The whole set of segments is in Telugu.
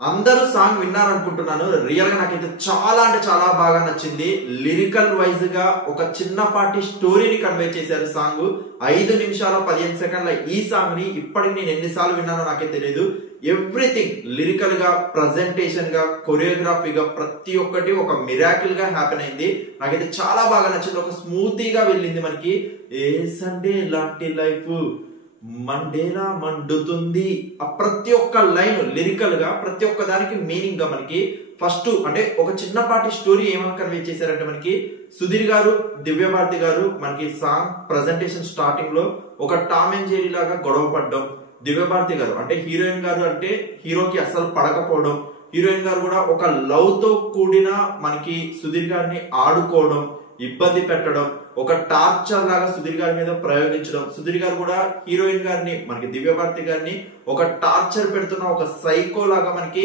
అందరూ సాంగ్ విన్నారనుకుంటున్నాను. రియల్ గా నాకైతే చాలా అంటే చాలా బాగా నచ్చింది. లిరికల్ వైజ్ గా ఒక చిన్నపాటి స్టోరీని కన్వే చేశారు సాంగ్. 5 నిమిషాల 15 సెకండ్ల ఈ సాంగ్ ని ఇప్పటికి నేను ఎన్నిసార్లు విన్నానో నాకే తెలియదు. ఎవ్రీథింగ్ లిరికల్ గా, ప్రజెంటేషన్ గా, కొరియోగ్రఫీగా ప్రతి ఒక్కటి ఒక మిరాకిల్ గా హ్యాపెన్ అయింది. నాకైతే చాలా బాగా నచ్చింది. ఒక స్మూతీగా వెళ్ళింది. మనకి ఏ సండే లాంటి లైఫ్ మండేలా మండుతుంది. ఆ ప్రతి ఒక్క లైన్ లిరికల్ గా, ప్రతి ఒక్క దానికి మీనింగ్ గా మనకి ఫస్ట్ అంటే ఒక చిన్నపాటి స్టోరీ ఏమని కన్వే చేశారంటే మనకి సుధీర్ గారు, దివ్య భారతి గారు మనకి సాంగ్ ప్రజెంటేషన్ స్టార్టింగ్ లో ఒక టామ్ అండ్ జెర్రీ లాగా గొడవ పడ్డం, దివ్య భారతి గారు అంటే హీరోయిన్ గారు అంటే హీరోకి అసలు పడకపోవడం, హీరోయిన్ గారు కూడా ఒక లవ్ తో కూడిన మనకి సుధీర్ గారిని ఆడుకోవడం, ఇబ్బంది పెట్టడం, ఒక టార్చర్ లాగా సుధీర్ గారి మీద ప్రయోగించడం, సుధీర్ గారు కూడా హీరోయిన్ గారిని మనకి దివ్య భారతి గారిని ఒక టార్చర్ పెడుతున్న ఒక సైకో లాగా మనకి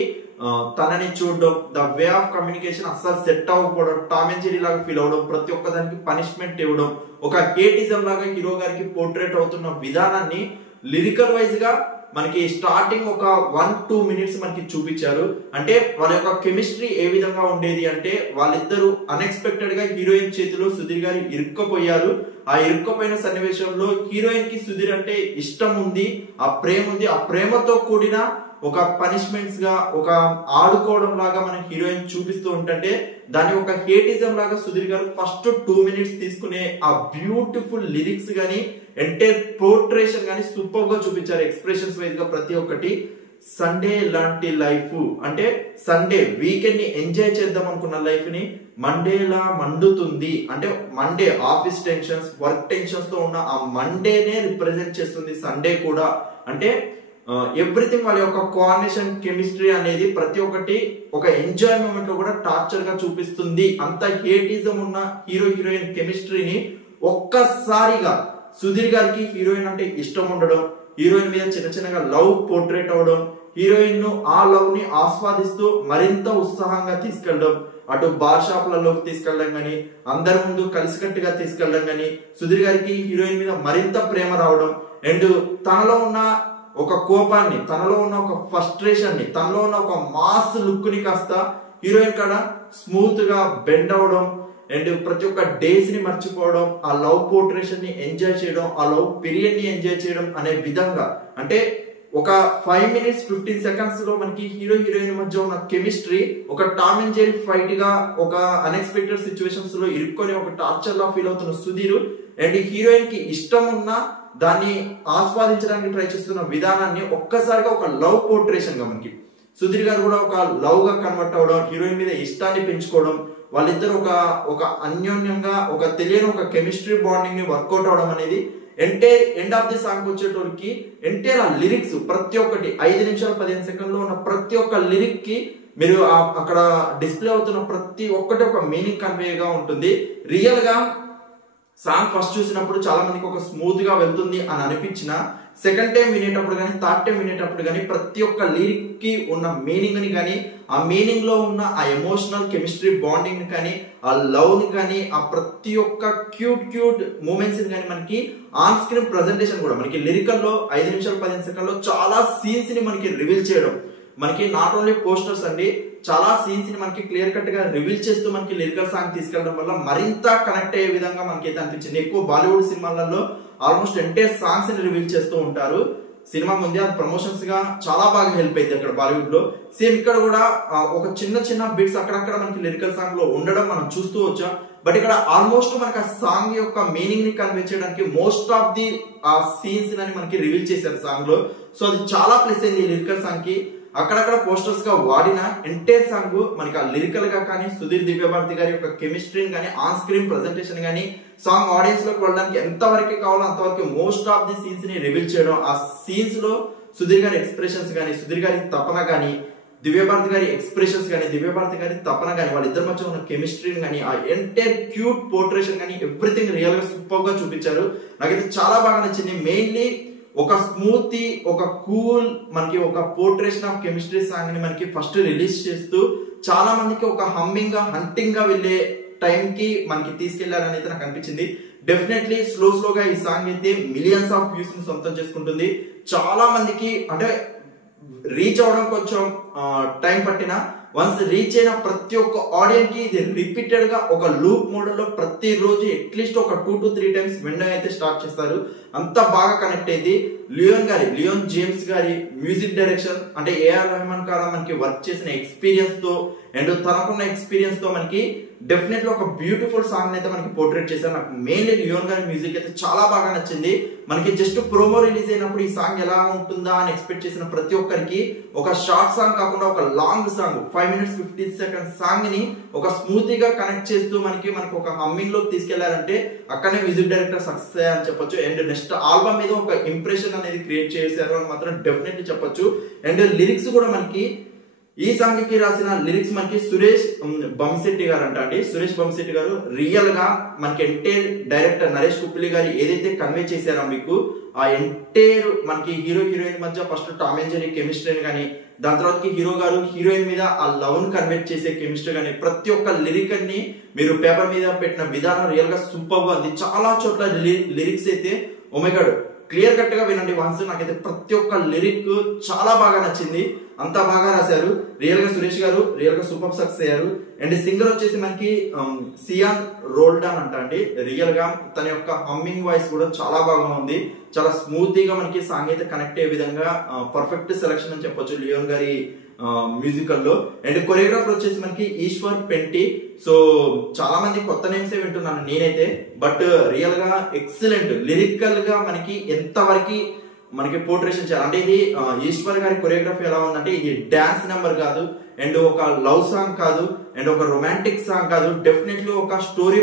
తనని చూడడం, ద వే ఆఫ్ కమ్యూనికేషన్ అస్సలు సెట్ అవ్వకపోవడం, టామ్ అండ్ జెర్రీ లాగా ఫీల్ అవడం, ప్రతి ఒక్క దానికి పనిష్మెంట్ ఇవ్వడం, ఒక హేటిజం లాగా హీరో గారికి పోర్ట్రేట్ అవుతున్న విధానాన్ని లిరికల్ వైజ్ గా మనకి స్టార్టింగ్ ఒక 1-2 మినిట్స్ మనకి చూపించారు. అంటే వాళ్ళ యొక్క కెమిస్ట్రీ ఏ విధంగా ఉండేది అంటే వాళ్ళిద్దరూ అన్ఎక్స్పెక్టెడ్ గా హీరోయిన్ చేతిలో సుధీర్ గారు ఇరుక్కపోయారు. ఆ ఇరుక్కపోయిన సన్నివేశంలో హీరోయిన్ కి సుధీర్ అంటే ఇష్టం ఉంది, ఆ ప్రేమ ఉంది. ఆ ప్రేమతో కూడిన ఒక పనిష్మెంట్స్ గా, ఒక ఆడుకోవడం లాగా మన హీరోయిన్ చూపిస్తూ ఉంటే దాన్ని ఒక హేటిజం లాగా సుధీర్ గారు ఫస్ట్ 2 మినిట్స్ తీసుకునే ఆ బ్యూటిఫుల్ లిరిక్స్ గానీ, ఎంటైర్ పోర్ట్రేషన్ గానీ సూపర్ గా చూపించారు. ఎక్స్ప్రెషన్స్ వైజ్ గా ప్రతి ఒక్కటి. సండే లాంటి లైఫ్ అంటే సండే వీకెండ్ ని ఎంజాయ్ చేద్దాం అనుకున్న లైఫ్ ని మండేలా మండుతుంది. అంటే Monday office tensions, work tensions తో ఉన్న ఆ మండేనే రిప్రజెంట్ చేస్తుంది సండే కూడా. అంటే ఎవ్రీథింగ్ వాళ్ళ యొక్క కోఆర్డినేషన్, కెమిస్ట్రీ అనేది ప్రతి ఒక్కటి ఒక ఎంజాయ్ మూమెంట్ లో కూడా టార్చర్ గా చూపిస్తుంది. అంత హేటిజం ఉన్న హీరో హీరోయిన్ కెమిస్ట్రీని ఒక్కసారిగా సుధీర్ గారికి హీరోయిన్ అంటే ఇష్టం ఉండడం, హీరోయిన్ మీద చిన్న చిన్నగా లవ్ పోర్ట్రేట్ అవడం, హీరోయిన్ ను ఆ లవ్ ని ఆస్వాదిస్తూ మరింత ఉత్సాహంగా తీసుకెళ్ళడం, అటు బార్ షాప్లలోకి తీసుకెళ్ళడం గానీ, అందరి ముందు కలిసికట్టుగా తీసుకెళ్ళడం గానీ, సుధీర్ గారికి హీరోయిన్ మీద మరింత ప్రేమ రావడం, అండ్ తనలో ఉన్న ఒక కోపాన్ని, తనలో ఉన్న ఒక ఫ్రస్ట్రేషన్ ని, తనలో ఉన్న ఒక మాస్ లుక్ ని కాస్త హీరోయిన్ కాడ స్మూత్ గా బెండ్ అవడం, అండ్ ప్రతి ఒక్క డేస్ ని మర్చిపోవడం, ఆ లవ్ పోర్ట్రేషన్ ని ఎంజాయ్ చేయడం, ఆ లవ్ పీరియడ్ ని ఎంజాయ్ చేయడం అనే విధంగా అంటే ఒక 5 మినిట్స్ 15 సెకండ్స్ లో మనకి హీరో హీరోయిన్ మధ్య ఉన్న కెమిస్ట్రీ ఒక టామ్ అండ్ జెర్రీ ఫైట్ గా, ఒక అన్ఎక్స్పెక్టెడ్ సిచ్యువేషన్స్ లో ఇరుక్కొని ఒక టార్చర్ లా ఫీల్ అవుతున్న సుధీర్ అండ్ హీరోయిన్ కి ఇష్టం ఉన్న దాన్ని ఆస్వాదించడానికి ట్రై చేస్తున్న విధానాన్ని ఒక్కసారిగా ఒక లవ్ పోర్ట్రేషన్ గా మనకి సుధీర్ గారు కూడా ఒక లవ్ గా కన్వర్ట్ అవడం, హీరోయిన్ మీద ఇష్టాన్ని పెంచుకోవడం, వాళ్ళిద్దరు ఒక అన్యోన్యంగా ఒక తెలియని ఒక కెమిస్ట్రీ బాండింగ్ ని వర్కౌట్ అవడం అనేది ఎండ్ ఆఫ్ ది సాంగ్ వచ్చేటోళ్ళకి ఎంటైర్ ఆ లిరిక్స్ ప్రతి ఒక్కటి 5 నిమిషాల 15 సెకండ్లో ఉన్న ప్రతి ఒక్క లిరిక్ కి మీరు అక్కడ డిస్ప్లే అవుతున్న ప్రతి ఒక్కటి ఒక మీనింగ్ కన్వేగా ఉంటుంది. రియల్ గా సాంగ్ ఫస్ట్ చూసినప్పుడు చాలా మందికి ఒక స్మూత్ గా వెళ్తుంది అని అనిపించిన సెకండ్ టైం వినేటప్పుడు కానీ, థర్డ్ టైం వినేటప్పుడు కానీ ప్రతి ఒక్క లిరిక్ కి ఉన్న మీనింగ్ ని కానీ, ఆ మీనింగ్ లో ఉన్న ఆ ఎమోషనల్ కెమిస్ట్రీ బాండింగ్ ని కానీ, ఆ లవ్ ని కానీ, ఆ ప్రతి ఒక్క క్యూట్ మూమెంట్స్ ని కానీ మనకి ఆన్ స్క్రీన్ ప్రెజెంటేషన్ కూడా మనకి లిరికల్ లో 5 నిమిషాల 15 సెకండ్లో చాలా సీన్స్ ని మనకి రివీల్ చేయడం, మనకి నాట్ ఓన్లీ పోస్టర్స్ అండి, చాలా సీన్స్ ని మనకి క్లియర్ కట్ గా రివీల్ చేస్తూ మనకి లిరికల్ సాంగ్ తీసుకెళ్లడం వల్ల మరింత కనెక్ట్ అయ్యే విధంగా మనకైతే అనిపించింది. ఎక్కువ బాలీవుడ్ సినిమాలలో ఆల్మోస్ట్ ఎంటైర్ సాంగ్స్ ని రివీల్ చేస్తూ ఉంటారు. సినిమా ముందే అది ప్రమోషన్స్ గా చాలా బాగా హెల్ప్ అయింది అక్కడ బాలీవుడ్ లో. సేమ్ ఇక్కడ కూడా ఒక చిన్న బిట్స్ అక్కడక్కడ మనకి లిరికల్ సాంగ్ లో ఉండడం మనం చూస్తూ వచ్చాం. బట్ ఇక్కడ ఆల్మోస్ట్ మనకి ఆ సాంగ్ యొక్క మీనింగ్ ని కన్వే చేయడానికి మోస్ట్ ఆఫ్ ది ఆ సీన్స్ అని మనకి రివీల్ చేశారు సాంగ్ లో. సో అది చాలా ప్లస్ అయింది లిరికల్ సాంగ్ కి. అక్కడక్కడ పోస్టర్స్ గా వాడిన ఎంటైర్ సాంగ్ మనకి ఆ లిరికల్ గా కానీ, సుధీర్ దివ్య భారతి గారి యొక్క కెమిస్ట్రీని కానీ, ఆన్ స్క్రీన్ ప్రెజెంటేషన్ కానీ, సాంగ్ ఆడియన్స్ లోకి వెళ్ళడానికి ఎంతవరకు కావాలో అంతవరకు మోస్ట్ ఆఫ్ ది సీన్స్ ని రివీల్ చేయడం, ఆ సీన్స్ లో సుధీర్ గారి ఎక్స్ప్రెషన్స్ కానీ, సుధీర్ గారి తపన కానీ, దివ్య భారతి గారి ఎక్స్ప్రెషన్స్ కానీ, దివ్య భారతి గారి తపన కానీ, వాళ్ళిద్దరి మధ్య ఉన్న కెమిస్ట్రీని కానీ, ఆ ఎంటైర్ క్యూట్ పోర్ట్రేషన్ కానీ ఎవ్రీథింగ్ రియల్ గా సూపర్ గా చూపించారు. నాకైతే చాలా బాగా నచ్చింది. మెయిన్లీ ఒక స్మూతీ, ఒక కూల్ మనకి ఒక పోర్ట్రేషన్ ఆఫ్ కెమిస్ట్రీ సాంగ్ ని మనకి ఫస్ట్ రిలీజ్ చేస్తూ చాలా మందికి ఒక హమ్మింగ్ గా, హంటింగ్ గా వెళ్లే టైం కి మనకి తీసుకెళ్లారని అయితే నాకు అనిపించింది. డెఫినెట్లీ స్లోగా ఈ సాంగ్ అయితే మిలియన్స్ ఆఫ్ వ్యూస్ ని సొంతం చేసుకుంటుంది. చాలా మందికి అంటే రీచ్ అవడం కొంచెం టైం పట్టినా వన్స్ రీచ్ అయిన ప్రతి ఒక్క ఆడియన్స్ కి ఇది రిపీటెడ్ గా ఒక లూప్ మోడల్ లో ప్రతి రోజు అట్లీస్ట్ ఒక 2 to 3 టైమ్స్ వినడం అయితే స్టార్ట్ చేస్తారు. అంత బాగా కనెక్ట్ అయింది. లియోన్ జేమ్స్ గారి మ్యూజిక్ డైరెక్షన్ అంటే ఏఆర్ రెహమాన్ గారు మనకి వర్క్ చేసిన ఎక్స్పీరియన్స్ తో అండ్ తనకున్న ఎక్స్పీరియన్స్ తో మనకి డెఫినెట్లీ ఒక బ్యూటిఫుల్ సాంగ్ అయితే మనకి పోర్ట్రేట్ చేశారు. నాకు మెయిన్లీ లియోన్ గారి మ్యూజిక్ అయితే చాలా బాగా నచ్చింది. మనకి జస్ట్ ప్రోమో రిలీజ్ అయినప్పుడు ఈ సాంగ్ ఎలా ఉంటుందా అని ఎక్స్పెక్ట్ చేసిన ప్రతి ఒక్కరికి ఒక షార్ట్ సాంగ్ కాకుండా ఒక long song 5 minutes 50 seconds song ని ఒక స్మూత్ గా కనెక్ట్ చేస్తూ మనకి ఒక హమ్మింగ్ లోకి తీసుకెళ్లారంటే అక్కడనే మ్యూజిక్ డైరెక్టర్ సక్సెస్ అని చెప్పొచ్చు. అండ్ నెక్స్ట్ ఆల్బమ్ మీద ఒక ఇంప్రెషన్ అనేది క్రియేట్ చేశారు అని మాత్రం డెఫినెట్లీ చెప్పొచ్చు. అండ్ లిరిక్స్ కూడా మనకి ఈ సాంగ్ కి రాసిన లిరిక్స్ మనకి సురేష్ బంశెట్టి గారు అండి. సురేష్ బంశెట్టి గారు రియల్ గా మనకి ఎంటైర్ డైరెక్టర్ నరేష్ కుప్పిలి గారు ఏదైతే కన్వే చేశారో మీకు ఆ ఎంటైర్ మనకి హీరో హీరోయిన్ మధ్య first Tom and Jerry chemistry కానీ దాని తర్వాత హీరో గారు హీరోయిన్ మీద ఆ లవ్ ను కన్వర్ట్ చేసే కెమిస్ట్రీ కానీ ప్రతి ఒక్క లిరిక్ ని మీరు పేపర్ మీద పెట్టిన విధానం రియల్ గా సూపర్ గా ఉంది. చాలా చోట్ల లిరిక్స్ అయితే oh my god clear cut గా వినండి వన్స్. నాకైతే ప్రతి ఒక్క లిరిక్ చాలా బాగా నచ్చింది. అంత బాగా రాశారు. రియల్ గా సురేష్ గారు రియల్ గా సూపర్ సక్సెస్ అయ్యారు. అండ్ సింగర్ వచ్చేసి మనకి సియాన్ రోల్డాన్ అండి. రియల్ గా తన యొక్క హమ్మింగ్ వాయిస్ కూడా చాలా బాగా ఉంది. చాలా స్మూత్ గా మనకి సాంగ్ అయితే కనెక్ట్ అయ్యే విధంగా పర్ఫెక్ట్ సెలక్షన్ అని చెప్పొచ్చు లియోన్ గారి మ్యూజికల్ లో. అండ్ కొరియోగ్రాఫర్ వచ్చేసి మనకి ఈశ్వర్ పెంటి. సో చాలా మంది కొత్త నేమ్స్ వింటున్నాను నేనైతే. బట్ రియల్ గా ఎక్సలెంట్ లిరికల్ గా మనకి ఎంతవరకు మనకి పోర్ట్రేషన్ చేయాలి అంటే ఇది ఈశ్వర్ గారి కొరియోగ్రఫీ ఎలా ఉందంటే ఇది డాన్స్ నెంబర్ కాదు అండ్ ఒక లవ్ సాంగ్ కాదు అండ్ ఒక రొమాంటిక్ సాంగ్ కాదు. డెఫినెట్లీ ఒక స్టోరీ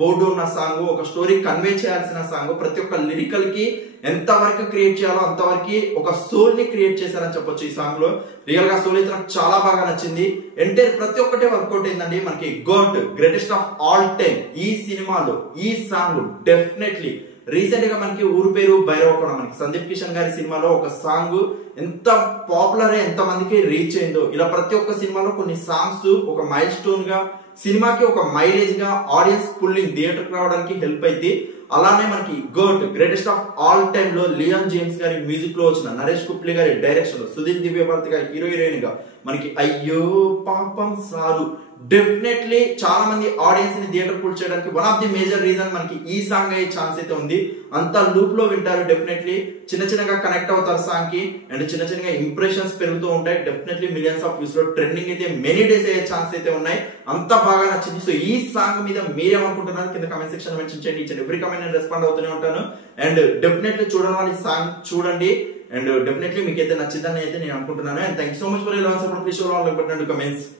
బోర్డు ఉన్న సాంగ్ ఒక స్టోరీ కన్వే చేయాల్సిన సాంగ్ ప్రతి ఒక్క లిరికల్ కి ఎంత వరకు క్రియేట్ చేయాలో అంతవరకు ఒక సోల్ ని క్రియేట్ చేశారని చెప్పొచ్చు. ఈ సాంగ్ లో రియల్ గా సోల్ అయితే నాకు చాలా బాగా నచ్చింది. ఎంటైర్ ప్రతి ఒక్కటే వర్కౌట్ అయిందండి. మనకి GOAT greatest of all time ఈ సినిమాలో ఈ సాంగ్ డెఫినెట్లీ రీసెంట్ గా మనకి ఊరు పేరు భైరవకొండ మనకి సందీప్ కిషన్ గారి సినిమాలో ఒక సాంగ్ ఎంత పాపులర్ ఎంత మందికి రీచ్ అయిందో ఇలా ప్రతి ఒక్క సినిమాలో కొన్ని సాంగ్స్ ఒక మైల్ స్టోన్ గా సినిమాకి ఒక మైలేజ్ గా ఆడియన్స్ పుల్లింగ్ థియేటర్ రావడానికి హెల్ప్ అయితే. అలానే మనకి GOAT greatest of all time లో లియోన్ జేమ్స్ గారి మ్యూజిక్ లో వచ్చిన నరేష్ కుప్లి గారి డైరెక్షన్ లో సుధీర్ దివ్యభారతి గారి హీరోయిన్ గా మనకి అయ్యో పాపం సారు డెఫినెట్లీ చాలా మంది ఆడియన్స్ ని థియేటర్ పుల్ చేయడానికి one of the major reason మనకి ఈ సాంగ్ అయ్యే ఛాన్స్ అయితే ఉంది. అంత లూప్ లో వింటారు. డెఫినెట్లీ చిన్న చిన్నగా కనెక్ట్ అవుతారు సాంగ్ కి అండ్ చిన్న చిన్నగా ఇంప్రెషన్స్ పెరుగుతూ ఉంటాయి. డెఫినెట్లీ మిలియన్స్ ఆఫ్ వ్యూస్ లో ట్రెండింగ్ అయితే మెనీ డేస్ అయ్యే ఛాన్స్ అయితే ఉన్నాయి. అంత బాగా నచ్చింది. సో ఈ సాంగ్ మీద మీరేమనుకుంటున్నారు కింద కమెంట్ సెక్షన్ మెన్షన్ చేయండి. ఇచ్చిన ఎవ్రీ కమెంట్ నేను రెస్పాండ్ అవుతూనే ఉంటాను. అండ్ డెఫినెట్లీ చూడాలని సాంగ్ చూడండి అండ్ డెఫినెట్లీ మీకు అయితే నచ్చిందని అయితే నేను అనుకుంటున్నాను. And thank you so much for your support. Please show all like button and comments.